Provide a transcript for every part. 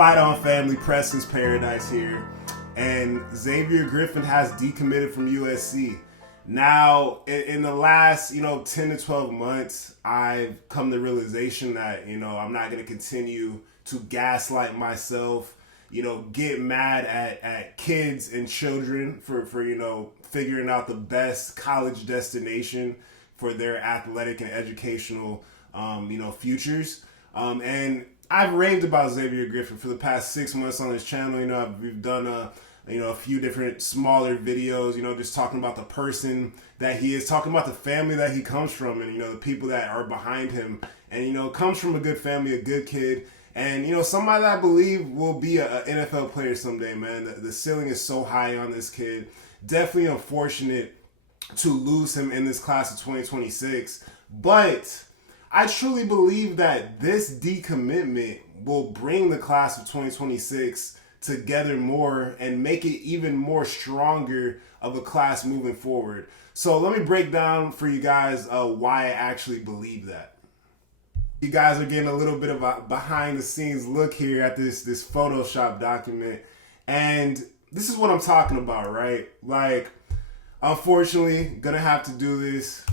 Fight On family, Preston's Paradise here. And Xavier Griffin has decommitted from USC. Now, in the last, 10 to 12 months, I've come to the realization that, I'm not going to continue to gaslight myself, get mad at kids and children for figuring out the best college destination for their athletic and educational, futures. And I've raved about Xavier Griffin for the past 6 months on this channel. We've done a few different smaller videos, just talking about the person that he is, talking about the family that he comes from, and the people that are behind him, and comes from a good family, a good kid, and somebody that I believe will be an NFL player someday, man. The ceiling is so high on this kid. Definitely unfortunate to lose him in this class of 2026, but I truly believe that this decommitment will bring the class of 2026 together more and make it even more stronger of a class moving forward. So let me break down for you guys why I actually believe that. You guys are getting a little bit of a behind the scenes look here at this Photoshop document. And this is what I'm talking about, right? Like, unfortunately, gonna have to do this.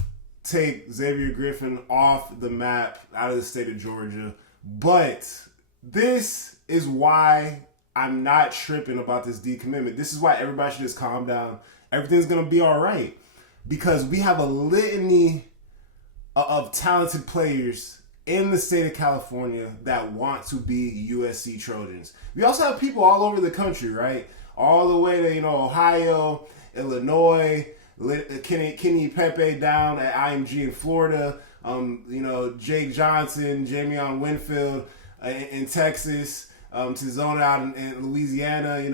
Take Xavier Griffin off the map, out of the state of Georgia. But this is why I'm not tripping about this decommitment. This is why everybody should just calm down. Everything's going to be all right. Because we have a litany of talented players in the state of California that want to be USC Trojans. We also have people all over the country, right? All the way to, Ohio, Illinois, Kenny Pepe down at IMG in Florida, Jake Johnson, Jamion Winfield in Texas, Tizona out in Louisiana,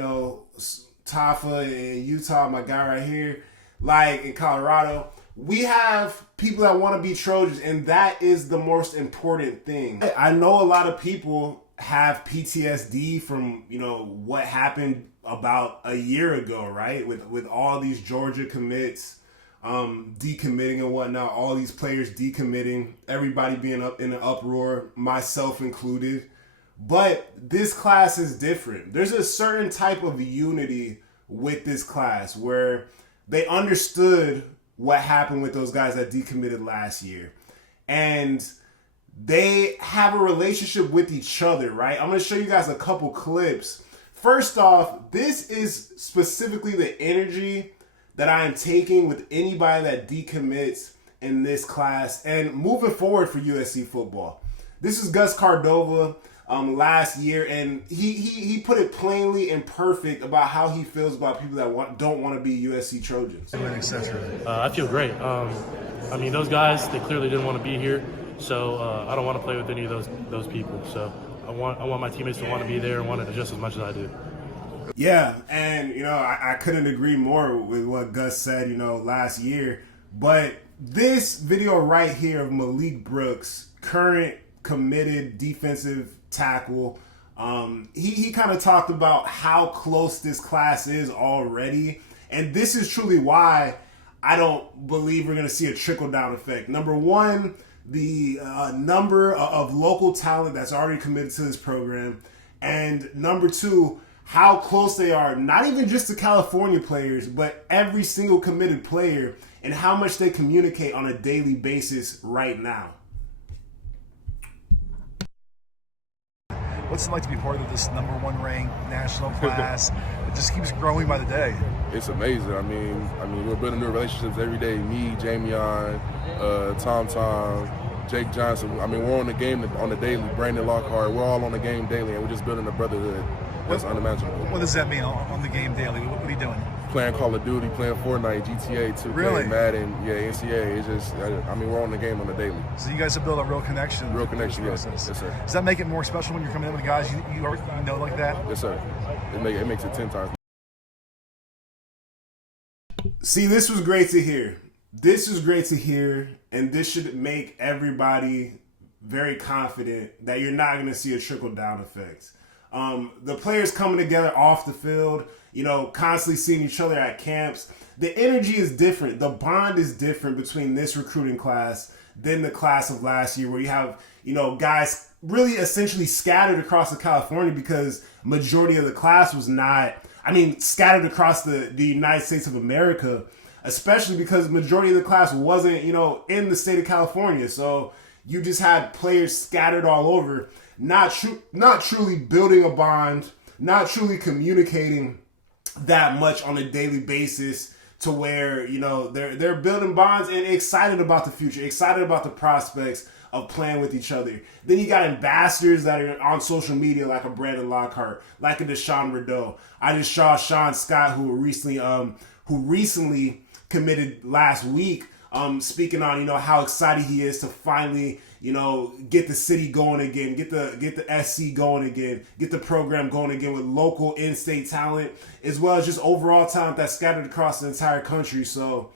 Tafa in Utah, my guy right here, like in Colorado. We have people that want to be Trojans, and that is the most important thing. I know a lot of people have PTSD from, what happened about a year ago, right? With all these Georgia commits decommitting and whatnot, all these players decommitting, everybody being up in an uproar, myself included. But this class is different. There's a certain type of unity with this class where they understood what happened with those guys that decommitted last year. And they have a relationship with each other, right? I'm going to show you guys a couple clips. First off, this is specifically the energy that I am taking with anybody that decommits in this class and moving forward for USC football. This is Gus Cardova last year, and he put it plainly and perfect about how he feels about people that don't want to be USC Trojans. I feel great. Those guys, they clearly didn't want to be here, so I don't want to play with any of those people. So I want my teammates to want to be there and want it just as much as I do. Yeah, and I couldn't agree more with what Gus said, last year. But this video right here of Malik Brooks, current committed defensive tackle, he kind of talked about how close this class is already, and this is truly why I don't believe we're going to see a trickle-down effect. Number one, the number of local talent that's already committed to this program, and number two, how close they are, not even just to California players, but every single committed player, and how much they communicate on a daily basis right now. What's it like to be part of this #1 ranked national class? It just keeps growing by the day. It's amazing. I mean, we're building new relationships every day. Me, Jamion, Tom, Jake Johnson. We're on the game on the daily. Brandon Lockhart. We're all on the game daily, and we're just building a brotherhood that's unimaginable. What does that mean on the game daily? What are you doing? Playing Call of Duty, playing Fortnite, GTA 2, really? Playing Madden, NCAA. It's just, we're on the game on the daily. So you guys have built a real connection. Real connection, yes, sir. Does that make it more special when you're coming in with guys you know like that? Yes, sir. It makes it 10 times. See, this was great to hear. This is great to hear, and this should make everybody very confident that you're not going to see a trickle-down effect. The players coming together off the field, constantly seeing each other at camps. The energy is different. The bond is different between this recruiting class than the class of last year, where you have, guys really essentially scattered across the California because majority of the class was not, scattered across the United States of America, especially because majority of the class wasn't, in the state of California. So you just had players scattered all over, not truly building a bond, not truly communicating that much on a daily basis to where, they're building bonds and excited about the future, excited about the prospects of playing with each other. Then you got ambassadors that are on social media like a Brandon Lockhart, like a Deshaun Rideau. I just saw Sean Scott, who recently committed last week, speaking on, how excited he is to finally, get the city going again, get the SC going again, get the program going again with local in-state talent, as well as just overall talent that's scattered across the entire country. So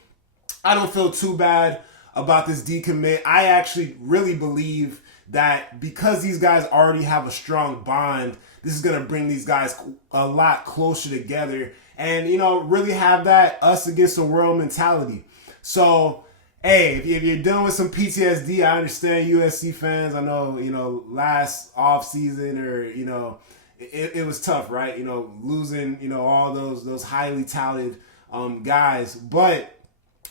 I don't feel too bad about this decommit. I actually really believe that because these guys already have a strong bond, this is going to bring these guys a lot closer together and, really have that us against the world mentality. So, hey, if you're dealing with some PTSD, I understand USC fans. I know, last off season or, it was tough, right? Losing, all those highly talented guys. But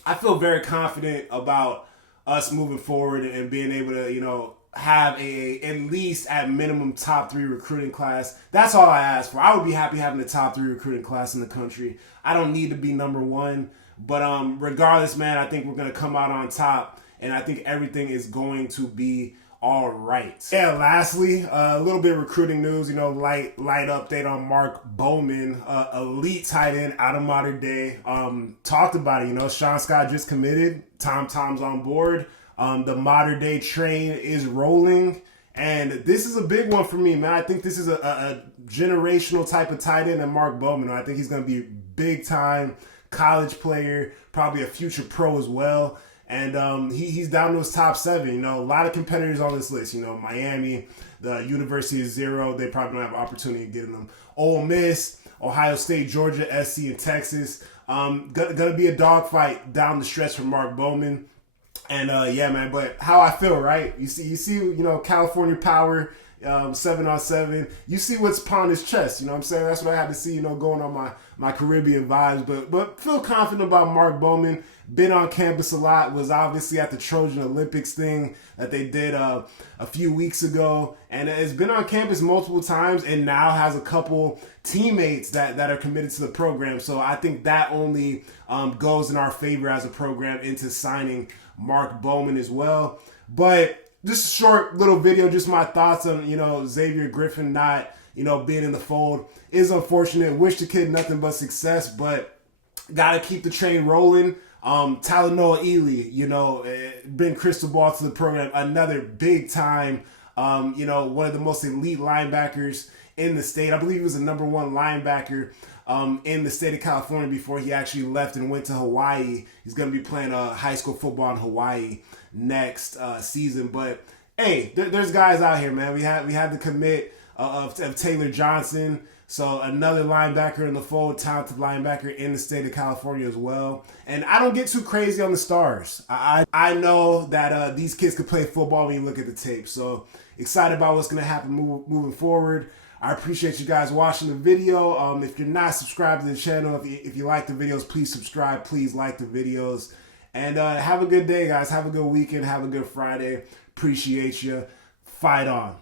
I feel very confident about us moving forward and being able to, have at least at minimum top 3 recruiting class. That's all I ask for. I would be happy having the top 3 recruiting class in the country. I don't need to be number 1, but regardless, man, I think we're going to come out on top, and I think everything is going to be all right. Yeah, lastly, a little bit of recruiting news, light update on Mark Bowman, elite tight end out of Modern Day. Talked about it, Sean Scott just committed, Tom's on board. The Modern Day train is rolling, and this is a big one for me, man. I think this is a generational type of tight end, and Mark Bowman. I think he's going to be big time college player, probably a future pro as well. And he's down to his top 7. A lot of competitors on this list. Miami, the University of Zero, they probably don't have opportunity of getting them. Ole Miss, Ohio State, Georgia, SC, and Texas. Gonna be a dogfight down the stretch for Mark Bowman. And yeah, man. But how I feel, right? You see, California power. 7-on-7. You see what's upon his chest. You know what I'm saying? That's what I had to see, going on my Caribbean vibes. But feel confident about Mark Bowman. Been on campus a lot. Was obviously at the Trojan Olympics thing that they did a few weeks ago. And has been on campus multiple times and now has a couple teammates that are committed to the program. So I think that only goes in our favor as a program into signing Mark Bowman as well. But just a short little video, just my thoughts on, Xavier Griffin not, being in the fold is unfortunate. Wish the kid nothing but success, but got to keep the train rolling. Talanoa Ely, bring crystal ball to the program. Another big time, one of the most elite linebackers in the state. I believe he was the number 1 linebacker in the state of California before he actually left and went to Hawaii. He's going to be playing high school football in Hawaii next season. But hey, there's guys out here, man. We had the commit of Taylor Johnson. So another linebacker in the fold, talented linebacker in the state of California as well. And I don't get too crazy on the stars. I know that these kids could play football when you look at the tape. So excited about what's going to happen moving forward. I appreciate you guys watching the video. If you're not subscribed to the channel, if you like the videos, please subscribe. Please like the videos. And have a good day, guys. Have a good weekend. Have a good Friday. Appreciate you. Fight on.